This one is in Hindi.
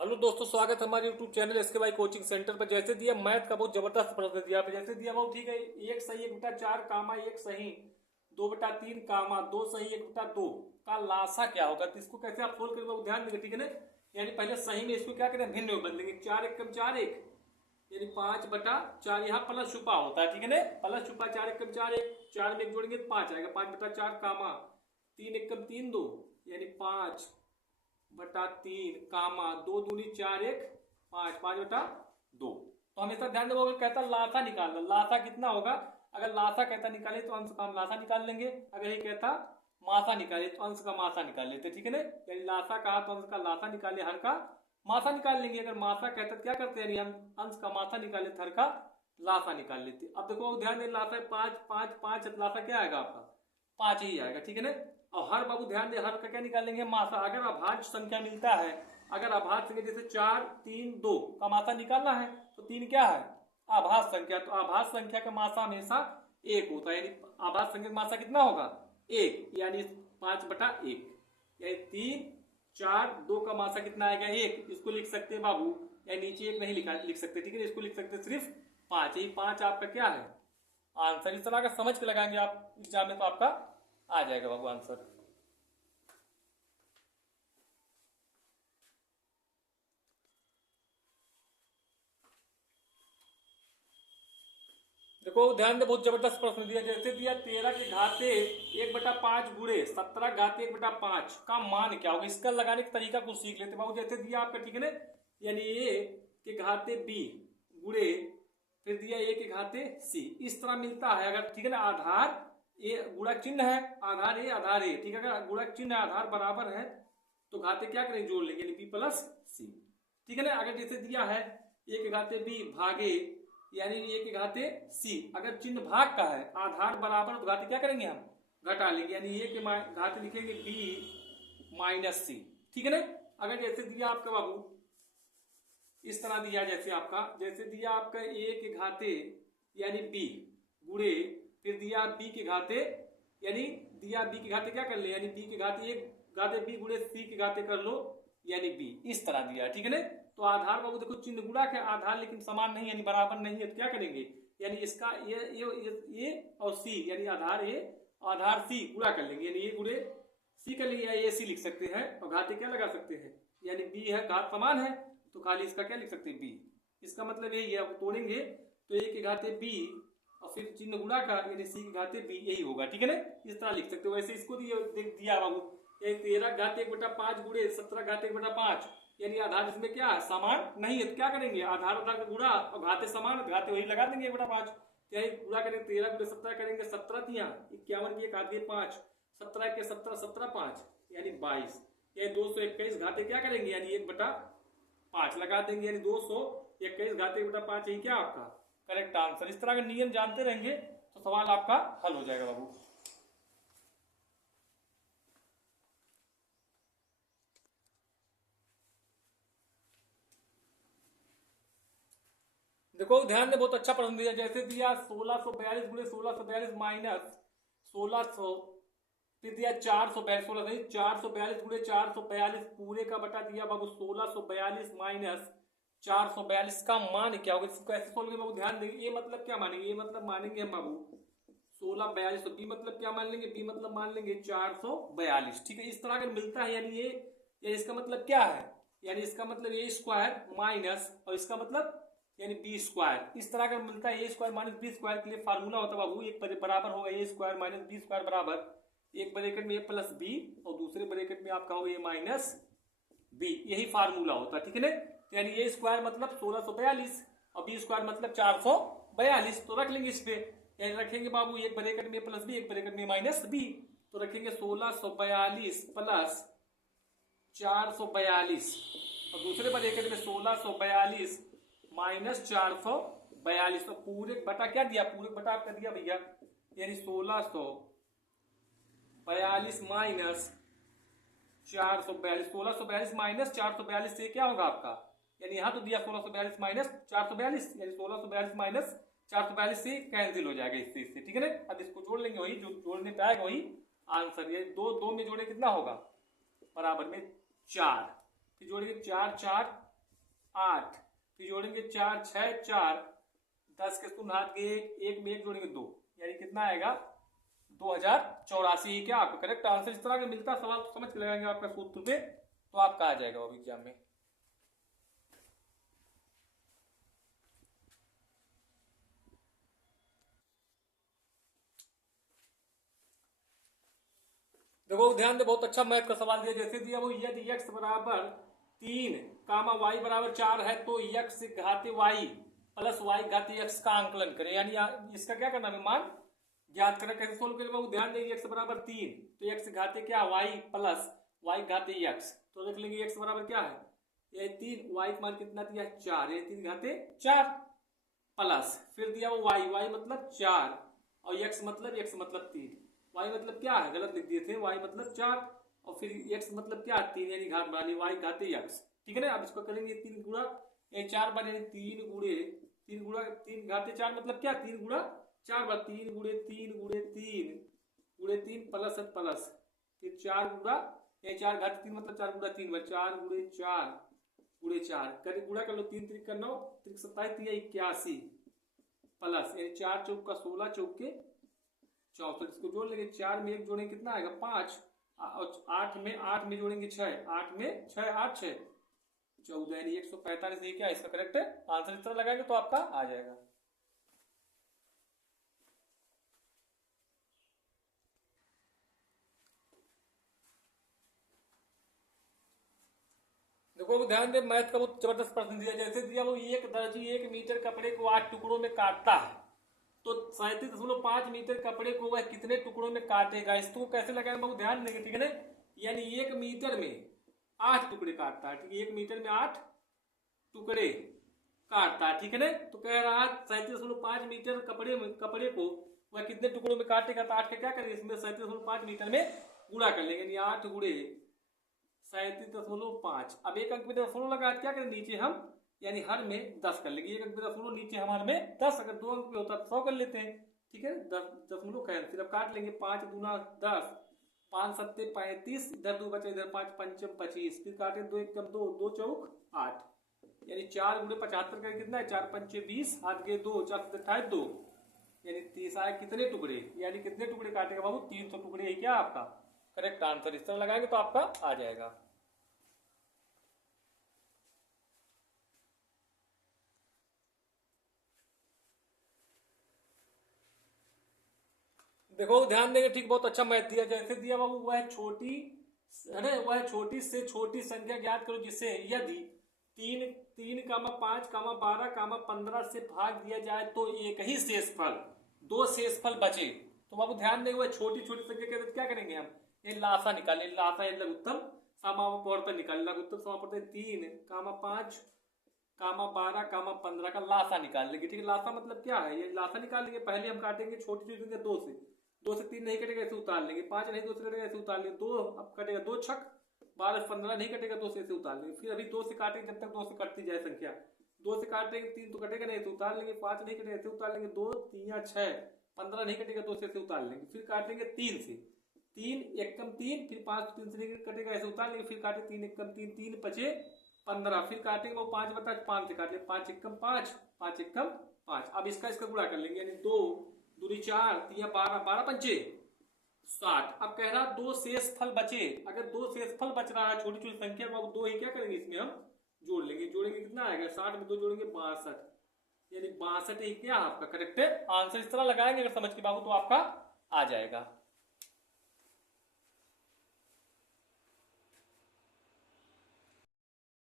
हेलो दोस्तों, स्वागत है हमारे YouTube channel S K Y coaching centre पर। जैसे दिया मैथ का बहुत जबरदस्त प्रश्न दिया पे, जैसे दिया वो ठीक है। एक सही एक बटा चार कामा एक सही दो बटा तीन कामा दो सही एक बटा दो का लासा क्या होगा। तो इसको कैसे आप सोल्व करेंगे वो ध्यान देंगे, ठीक है ना। यानी पहले सही में इसको क्या करें, भिन्न में बदलेंगे। चार एक कम चार एक यानी पांच बटा चार, यहाँ प्लस छुपा होता है, ठीक है ना। प्लस छुपा, चार एक कम चार एक, चार में एक जोड़ेंगे तो पांच आएगा। पांच बटा चार कामा तीन एक कम तीन दो यानी पांच बटा तीन कामा दो दूनी चार एक पांच, पांच बटा दो। तो हमेशा ध्यान देगा, कहता लासा निकालना, लासा कितना होगा। अगर लासा कहता निकाले तो अंश का हम लासा निकाल लेंगे। अगर ये कहता मासा निकाले तो अंश का मासा निकाल लेते, ठीक है ना। यानी लासा कहा तो अंश का लासा निकाले, हर का मासा निकाल लेंगे। अगर मासा कहता तो क्या करते हैं, यानी अंश का मासा निकाल लेते, हर का लासा निकाल लेते। अब देखो ध्यान दें, लासा है पांच पांच पांच, लासा क्या आएगा आपका, पांच ही आएगा, ठीक है ना। और हर बाबू ध्यान दे, हर का क्या निकालेंगे, मासा। अगर अभाज्य संख्या मिलता है, अगर अभाज्य संख्या जैसे चार तीन दो का मासा निकालना है तो तीन क्या है, आभाज्य संख्या। तो आभाज्य संख्या का मासा हमेशा एक होता है, यानी आभाज्य संख्या का मासा कितना होगा, एक, यानी पांच बटा एक। यानी तीन चार दो का मासा कितना आएगा, एक। इसको लिख सकते हैं बाबू, या नीचे एक नहीं लिख सकते, ठीक है। इसको लिख सकते सिर्फ पांच। यही पांच आपका क्या है आंसर। इस तरह का समझ के लगाएंगे आप एग्जाम में तो आपका आ जाएगा बाबू आंसर। देखो ध्यान दे, बहुत जबरदस्त प्रश्न दिया। जैसे दिया 13 के घाते एक बटा पांच गुड़े 17 घाते एक बटा पांच का मान क्या होगा। इसका लगाने का तरीका कुछ सीख लेते बाबू। जैसे दिया आपका, ठीक है ना, यानी ए के घाते बी गुड़े फिर दिया ए के घाते सी, इस तरह मिलता है अगर, ठीक है ना। आधार ए गुणक चिन्ह है, आधार ए आधार ए, ठीक है। अगर गुणक चिन्ह आधार बराबर है तो घाते क्या करेंगे, जोड़ लेंगे, यानी बी प्लस सी, ठीक है ना। अगर जैसे दिया है ए के घाते बी भागे यानी ए के घाते सी, अगर चिन्ह भाग का है आधार बराबर तो घाते क्या करेंगे, हम घटा लेंगे, यानी ए के घाते लिखेंगे बी माइनस सी, ठीक है ना। अगर जैसे दिया आपका बाबू इस तरह दिया, जैसे दिया आपका ए के घाते यानी बी गुड़े फिर दिया बी के घाते, यानी दिया बी के घाते क्या कर ले, यानी बी के घाते एक घाते बी गुड़े सी के घाते कर लो यानी बी, इस तरह दिया, ठीक है ना। तो आधार बाबू देखो चिन्ह गुणा के आधार लेकिन समान नहीं यानी बराबर नहीं है, तो क्या करेंगे, यानी इसका ये और सी यानी आधार ए आधार सी गुणा कर लेंगे, यानी ये गुड़े सी कर लेंगे, या ए सी लिख सकते हैं। और घाते क्या लगा सकते हैं, यानी बी है, घात समान है तो खाली इसका क्या लिख सकते हैं, बी। इसका मतलब यही है, अब तोड़ेंगे तो ए के घाते बी और फिर चिन्ह गुणा का यानी सी के घाते बी, यही होगा, ठीक है ना। इस तरह लिख सकते हो। वैसे इसको दिया बाबू 13 घाते एक बटा पांच गुड़े 17 घाते एक बटा पांच, यानी आधार इसमें क्या है, समान नहीं है, तो क्या करेंगे, आधार आधार का गुणा और घाते समान, घाते वही लगा देंगे एक बटा पांच। क्या गुणा करेंगे 13 गुड़े 17 करेंगे, 17 दिया 51 की एक आगे पांच, 17 के 17 17 पांच यानी 22, यानी 221 घाते क्या करेंगे, यानी एक बटा पांच लगा देंगे, यानी 221 घाते एक बटा पांच, यही क्या आपका करेक्ट आंसर। इस तरह का नियम जानते रहेंगे तो सवाल आपका हल हो जाएगा बाबू। देखो ध्यान दे, बहुत अच्छा प्रश्न दिया। जैसे दिया 1642 गुणे 1642 माइनस 1600 फिर दिया 442, 442 गुणे 442 पूरे का बटा दिया बाबू 1642 माइनस 442 का मान क्या होगा। इसको कैसे सोल्व बाबू, ध्यान देंगे। ये मतलब क्या मानेंगे, ये मतलब मानेंगे हम बाबू 1642, तो बी मतलब क्या मान लेंगे, बी मतलब मान लेंगे 442, ठीक है। इस तरह अगर मिलता है यानी ये इसका मतलब क्या है, यानी इसका मतलब ए स्क्वायर माइनस और इसका मतलब यानी बी स्क्वायर। इस तरह का मिलता है ए स्क्वायर माइनस बी स्क्वायर के लिए फार्मूला होता है बाबू, एक बराबर होगा ए स्क्वायर माइनस बी स्क्वायर बराबर एक ब्रैकेट में ए प्लस बी और दूसरे ब्रैकेट में आपका होगा ए माइनस बी, यही फार्मूला होता है, ठीक है ना। यानी ए स्क्वायर मतलब 1642 और बी स्क्वायर मतलब 442, तो रख लेंगे इस पे, यानी रखेंगे बाबू एक ब्रैकेट में प्लस बी एक ब्रैकेट में माइनस बी, तो रखेंगे 1642 प्लस 442 और दूसरे ब्रैकेट में 1642 माइनस 442, तो पूरे बटा क्या दिया, पूरे बटा आपका दिया भैया, यानी 1642 माइनस 442, 1642 माइनस 442 से क्या होगा आपका, यानी यहां तो दिया 1642 माइनस 442, यानी 1642 माइनस 442 से कैंसिल हो जाएगा इससे, ठीक है ना। अब इसको जोड़ लेंगे, वही जो जोड़ने पे आएगा वही आंसर। ये दो दो में जोड़े कितना होगा, बराबर में 4, फिर जोड़ेंगे 4 4 8, फिर जोड़ेंगे 4 6 4, 10 के शून्य हाथ के एक में एक जोड़ेंगे 2, यानी कितना आएगा 2084। क्या आपका करेक्ट आंसर? इस तरह का मिलता सवाल तो समझ के लगाएंगे आपका सूत्र पे, तो आपका आ जाएगा वो एग्जाम में। देखो ध्यान दे, बहुत अच्छा मैथ का सवाल दिया। जैसे दिया वो यदि x बराबर 3 कामा y बराबर 4 है तो x घाते y plus y घाते x का आंकलन करें, यानी इसका क्या करना है, मान ज्ञात करें। कैसे सोल्व करें? ध्यान देंगे x बराबर 3 तो x घाते क्या y प्लस y घाते x, तो देख लेंगे x बराबर क्या है, ये 3, y का मान कितना दिया 4, ये 3 घाते 4 प्लस फिर दिया वो y मतलब 4 और x मतलब 3, y मतलब क्या है, गलत लिख दिए थे, y मतलब 4 और फिर x मतलब क्या 3, यानी घात बढ़ानी y घाते x। ठीक है ना। अब इसको करेंगे 3 गुणा, ये 4 बार यानी 3 गुणे 3 घाते 4 मतलब क्या 3 गुणा 4 बार, 3 गुणे 3 गुणे 3 गुणे 3 प्लस फिर 4 गुणा, ये 4 घाते 3 मतलब 4 गुणा 3 बार, 4 गुणे 4 गुणे 4 कर गुणा कर लो, 3 3 का 9 3 27 3 81 प्लस यानी 4 चौक का 16 चौक के 64, इसको जोड़ लेंगे, 4 में 1 जोड़ेंगे कितना आएगा 5 और 8 में जोड़ेंगे 6, 8 में 6 8 6 14, यानी 145। ये क्या इसका करेक्ट आंसर इस तरह लगाएंगे तो आपका आ जाएगा। देखो ध्यान दे, मैथ का बहुत जबरदस्त प्रश्न दिया। जैसे दिया वो एक दर्जी 1 मीटर कपड़े को 8 टुकड़ों में काटता है तो 37.5 मीटर कपड़े को वह कितने टुकड़ों में काटेगा। इसको कैसे लगाएंगे बहुत ध्यान देंगे। ठीक है ना, यानी 1 मीटर में 8 टुकड़े काटता है। ठीक है, 1 मीटर में 8 टुकड़े काटता है। ठीक है ना, तो कह रहा है 37.5 मीटर कपड़े को वह कितने टुकड़ों में काटेगा। तो 8 का क्या करेंगे, इसमें 37.5 मीटर में गुणा कर लेंगे, यानी 8 गुणे 37.5। अब एक अंक में दशमलव लगा क्या करें, नीचे हम यानी हर में 10 कर लेंगे। एक अंक में दशमलव नीचे हम हर में 10, अगर 2 अंक में होता तो 100 कर लेते हैं। ठीक है, 10 दशमलव कैंसिल, अब काट लेंगे 5 दूना 10, 5 सत्ते 35, इधर 2 बचा, इधर 5 पंचम 25, फिर काटे 2 एकम 2, 2 चौक 8, यानी 4 गुणे 75 का कितना है 4 पंचे 20, हाथ गए 2, 4 28 2, यानी 30 आए कितने टुकड़े, यानी कितने टुकड़े काटेगा बाबू 300 टुकड़े है क्या आपका करेक्ट आंसर। इस तरह लगाएंगे तो आपका आ जाएगा। देखो ध्यान देंगे, ठीक बहुत अच्छा मैथ दिया। जैसे दिया बाबू वह छोटी है ना, वह छोटी से छोटी संख्या ज्ञात करो जिसे यदि 3 कामा 5 कामा 12 कामा 15 से भाग दिया जाए तो एक ही शेषफल 2 शेषफल बचे। तो बाबू ध्यान देंगे, वह छोटी छोटी संख्या के क्या करेंगे हम, ये लासा निकाले, लासा लघुत्तम समापवर्तन निकाले, लघुत्तम समापवर्तन 3 कामा 5 कामा 12 कामा 15 का लासा निकाल लेंगे। ठीक है, लासा मतलब क्या है, ये लासा निकाल लेंगे। पहले हम काटेंगे छोटी छोटी संख्या 2 से 3 नहीं कटेगा ऐसे उतार लेंगे, 5 नहीं 2 से कटेगा ऐसे उतार लेंगे, 2 अब कटेगा 2 छक 12 15 नहीं कटेगा 2 से ऐसे उतार लेंगे। फिर अभी 2 से काटेंगे, जब तक 2 से कटती जाए संख्या, 2 से काटेंगे 3 तो कटेगा नहीं ऐसे उतार लेंगे, 5 नहीं कटेगा ऐसे उतार लेंगे, 2 3 6 15 नहीं कटेगा 2 से ऐसे उतार लेंगे। फिर काटेंगे 3 से, 3 एकम 3, फिर 5 3 से नहीं कटेगा ऐसे उतार लेंगे, फिर काटे 3 एकम 3 3 बचे 15, फिर काटेंगे वो 5 बता 5 से काट ले, 5 एकम 5 5 एकम 5। अब इसका गुणा कर लेंगे, यानी 2 दूनी 4 3 12 12 पंचे 60। अब कह रहा 2 शेषफल बचे, अगर 2 शेषफल बच रहा है छोटी छोटी संख्या में, अब 2 ही क्या करेंगे इसमें हम जोड़ लेंगे, जोड़ेंगे कितना आएगा 60 में 2 जोड़ेंगे 62, यानी 62 ही क्या आपका करेक्ट आंसर। इस तरह लगाएंगे अगर समझ के बाबू तो आपका आ जाएगा।